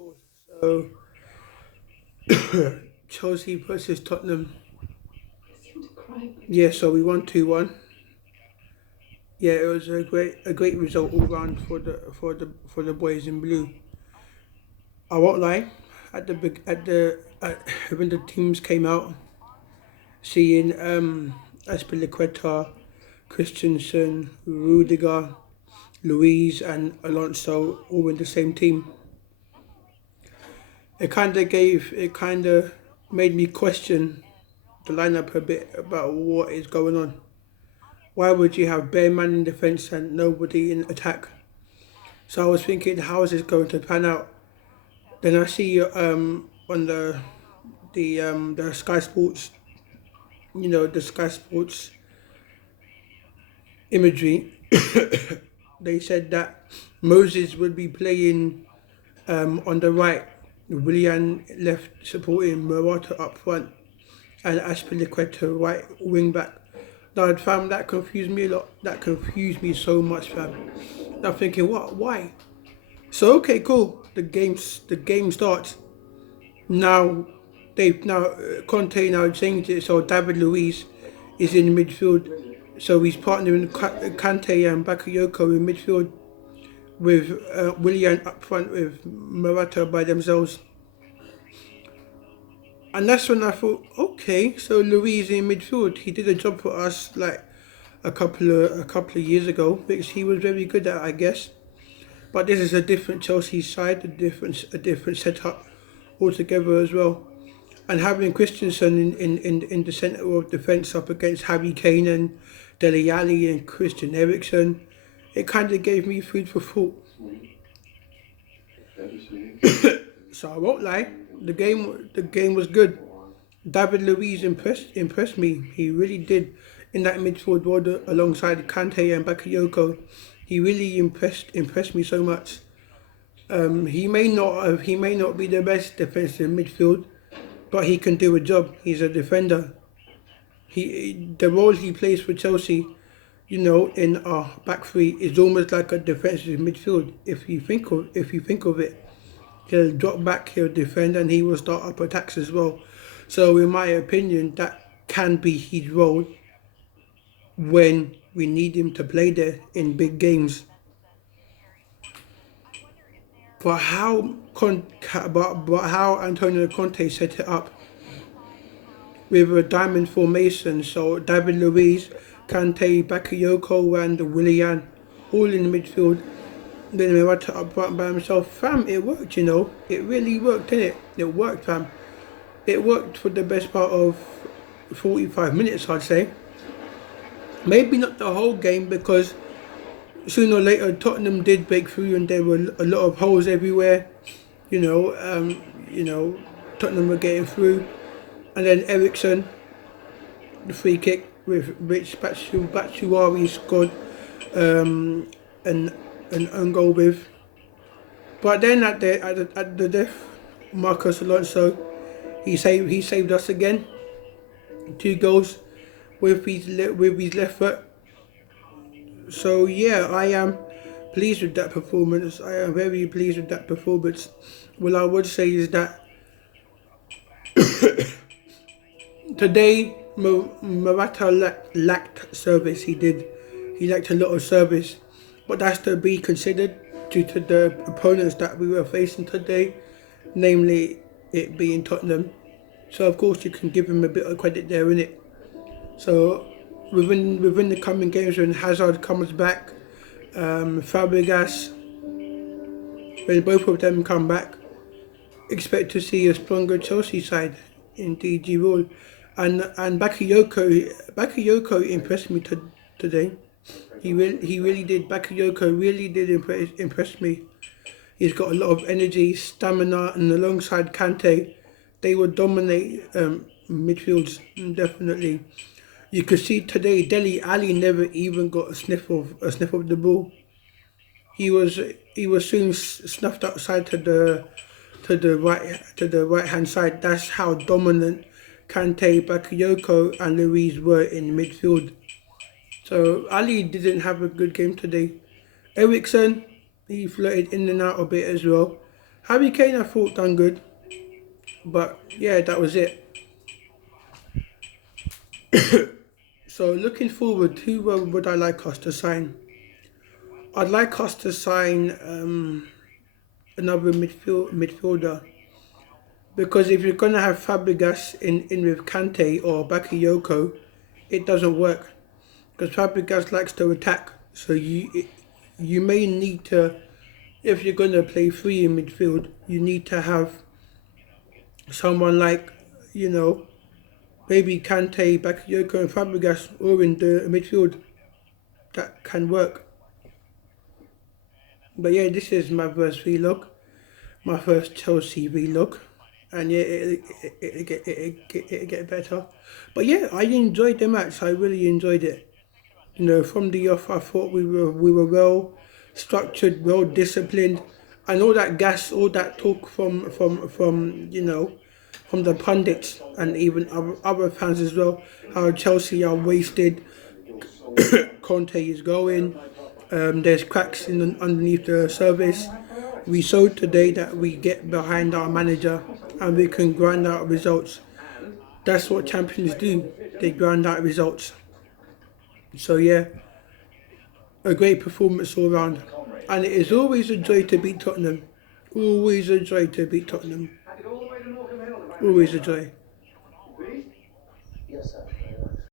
Cool. So Chelsea versus Tottenham. Yeah, so we won 2-1. Yeah, it was a great result all round for the boys in blue. I won't lie. When the teams came out, seeing Aspilicueta, Christensen, Rudiger, Luis, and Alonso all in the same team, it kind of made me question the lineup a bit about what is going on. Why would you have bare man in defence and nobody in attack? So I was thinking, how is this going to pan out? Then I see on the Sky Sports, the Sky Sports imagery, they said that Moses would be playing on the right, Willian left supporting Morata up front, and Aspilicueta right wing back. Now, fam, that confused me a lot. That confused me so much, fam. I'm thinking, what? Why? So okay, cool. The game starts. Now Conte now changed it so David Luiz is in midfield. So he's partnering Kante and Bakayoko in midfield with Willian up front with Morata by themselves. And that's when I thought, okay, so Luiz in midfield. He did a job for us like a couple of years ago, which he was very good at, I guess. But this is a different Chelsea side, a different setup altogether as well. And having Christensen in the centre of defence up against Harry Kane and Dele Alli and Christian Eriksen, it kind of gave me food for thought. So I won't lie, the game was good. David Luiz impressed me. He really did in that midfield border alongside Kante and Bakayoko. He really impressed me so much. He may not be the best defensive midfield, but he can do a job. He's a defender. The role he plays for Chelsea, in our back three is almost like a defensive midfield. If you think of it, he'll drop back, he'll defend, and he will start up attacks as well. So, in my opinion, that can be his role when we need him to play there in big games. But how Antonio Conte set it up with a diamond formation, so David Luiz, Kante, Bakayoko, and Willian all in the midfield. Then Morata up front by himself. Fam, it worked, It really worked, innit? It worked, fam. It worked for the best part of 45 minutes, I'd say. Maybe not the whole game because sooner or later Tottenham did break through and there were a lot of holes everywhere. You know, um, you know, Tottenham were getting through, and then Ericsson, the free kick with Rich Batshuayi scored an own goal with. But then at the death, Marcos Alonso, he saved us again. 2 goals with his left foot. So yeah, I am pleased with that performance. I am very pleased with that performance. What I would say is that today Morata lacked service. He did. He lacked a lot of service, but that's to be considered due to the opponents that we were facing today, namely it being Tottenham. So of course you can give him a bit of credit there, innit? So within the coming games when Hazard comes back, Fabregas, when both of them come back, expect to see a stronger Chelsea side in DG role. And Bakayoko impressed me today. He really did. Bakayoko really did impress me. He's got a lot of energy, stamina, and alongside Kante, they will dominate midfields definitely. You could see today Deli Ali never even got a sniff of the ball. He was he was soon snuffed outside to the right hand side. That's how dominant Kante, Bakayoko, and Louise were in midfield. So Ali didn't have a good game today. Ericsson, he floated in and out a bit as well. Harry Kane I thought done good, but yeah, that was it. So looking forward, who would I like us to sign? I'd like us to sign another midfielder, because if you're gonna have Fabregas in with Kante or Bakayoko, it doesn't work because Fabregas likes to attack. So you may need to, if you're gonna play three in midfield, you need to have someone like, you know, maybe Kante, Bakayoko, and Fabregas all in the midfield. That can work. But yeah, this is my first vlog, my first Chelsea vlog, and yeah, it get better. But yeah, I enjoyed the match. I really enjoyed it. You know, from the off, I thought we were well structured, well disciplined, and all that gas, all that talk from you know, from the pundits and even other fans as well. How Chelsea are wasted. Conte is going. There's cracks underneath the surface. We showed today that we get behind our manager and we can grind out results. That's what champions do. They grind out results. So yeah, a great performance all round. And it is always a joy to beat Tottenham. Always a joy to beat Tottenham. Always a joy.